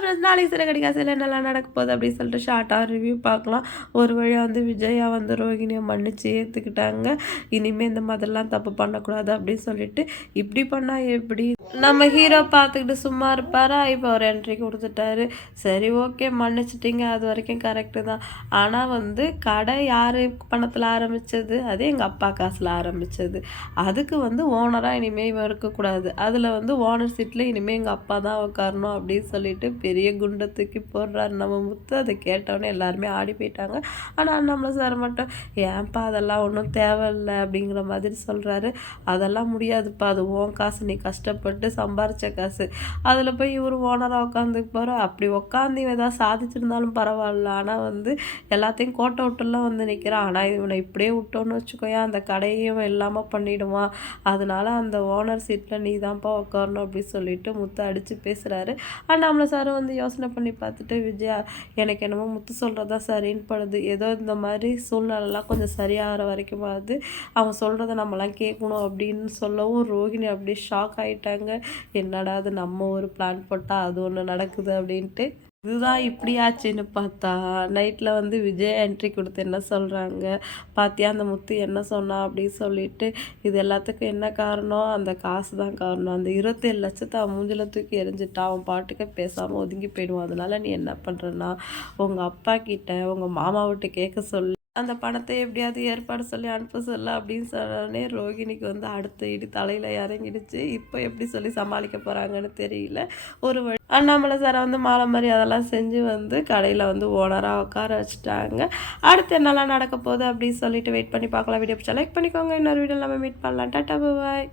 Friends நாளைக்கு சிறகடி காசில் என்னெல்லாம் நடக்க போகுது அப்படின்னு சொல்லிட்டு ஷார்ட்டாக ரிவ்யூ பார்க்கலாம். ஒரு வழியாக வந்து விஜயா வந்து ரோகிணியை மன்னிச்சு ஏற்றுக்கிட்டாங்க. இனிமேல் இந்த மாதிரிலாம் தப்பு பண்ணக்கூடாது அப்படின்னு சொல்லிட்டு இப்படி பண்ணால் எப்படி நம்ம ஹீரோ பார்த்துக்கிட்டு சும்மா இருப்பாரா? இப்போ ஒரு என்ட்ரி கொடுத்துட்டாரு. சரி ஓகே மன்னிச்சிட்டிங்க, அது வரைக்கும் கரெக்டு தான். ஆனால் வந்து கடை யார் பணத்தில் ஆரம்பித்தது? அது எங்கள் அப்பா காசில் ஆரம்பித்தது. அதுக்கு வந்து ஓனராக இனிமேல் இவன் இருக்கக்கூடாது. அதில் வந்து ஓனர் சீட்டில் இனிமேல் எங்கள் அப்பா தான் உட்காரணும் அப்படின்னு சொல்லிட்டு பெரிய குண்டை தூக்கி போடுறாரு நம்ம முத்து. அதை கேட்டோன்னே எல்லாருமே ஆடி போயிட்டாங்க. ஆனால் நம்மள சார் மட்டும் ஏன்ப்பா அதெல்லாம் ஒன்றும் தேவையில்லை அப்படிங்கிற மாதிரி சொல்கிறாரு. அதெல்லாம் முடியாதுப்பா, அது உன் காசு, நீ கஷ்டப்பட்டு சம்பாரித்த காசு. அதில் போய் இவர் ஓனராக உட்காந்துக்கு போகிறோம். அப்படி உட்காந்து இவன் ஏதாவது சாதிச்சிருந்தாலும் பரவாயில்ல. ஆனால் வந்து எல்லாத்தையும் கோட்டை விட்டுலாம் வந்து நிற்கிறான். ஆனால் இவனை இப்படியே விட்டோன்னு வச்சுக்கோயா, அந்த கடையும் இல்லாமல் பண்ணிவிடுவான். அதனால அந்த ஓனர் சீட்டில் நீ தான்ப்பா உட்காரணும் அப்படின்னு சொல்லிட்டு முத்து அடித்து பேசுகிறாரு. நம்மளை சார் வந்து யோசனை பண்ணி பார்த்துட்டு விஜயா எனக்கு என்னமோ முத்து சொல்கிறதா சரின்னு படுது. ஏதோ இந்த மாதிரி சூழ்நிலைலாம் கொஞ்சம் சரியாகிற வரைக்குமாவது அவன் சொல்கிறத நம்மலாம் கேட்கணும் அப்படின்னு சொல்லவும் ரோகிணி அப்படியே ஷாக் ஆகிட்டாங்க. என்னடா அது நம்ம ஒரு பிளான் போட்டால் அது ஒன்று நடக்குது அப்படின்ட்டு. இதுதான் இப்படி ஆச்சுன்னு பார்த்தா நைட்டில் வந்து விஜய் என்ட்ரி கொடுத்து என்ன சொல்கிறாங்க, பாத்தியா அந்த முத்து என்ன சொன்னா அப்படின்னு சொல்லிட்டு. இது எல்லாத்துக்கும் என்ன காரணம்? அந்த காசு தான் காரணம். அந்த 27 லட்சத்தை அவன் மூஞ்சில் தூக்கி எரிஞ்சிட்டான். அவன் பாட்டுக்கு பேசாமல் ஒதுங்கி போயிடுவான். அதனால நீ என்ன பண்ணுறன்னா உங்கள் அப்பா கிட்ட உங்கள் மாமாவிட்ட கேட்க சொல்லு, அந்த பணத்தை எப்படியாவது ஏற்பாடு சொல்லி அனுப்ப சொல்ல அப்படின்னு சொன்னோடனே ரோகிணிக்கு வந்து அடுத்த இடி தலையில் இறங்கிடுச்சு. இப்போ எப்படி சொல்லி சமாளிக்க போகிறாங்கன்னு தெரியல. ஒரு வழி அண்ணாமலை சாரை வந்து மாலை மாதிரி அதெல்லாம் செஞ்சு வந்து கடையில் வந்து ஓனராக உட்கார வச்சுட்டாங்க. அடுத்து என்னெல்லாம் நடக்க போகுது அப்படின்னு சொல்லிட்டு வெயிட் பண்ணி பார்க்கலாம். வீடியோ பிடிச்சா லைக் பண்ணிக்கோங்க. இன்னொரு வீடியோ நம்ம மீட் பண்ணலாம். டாட்டா பாய்.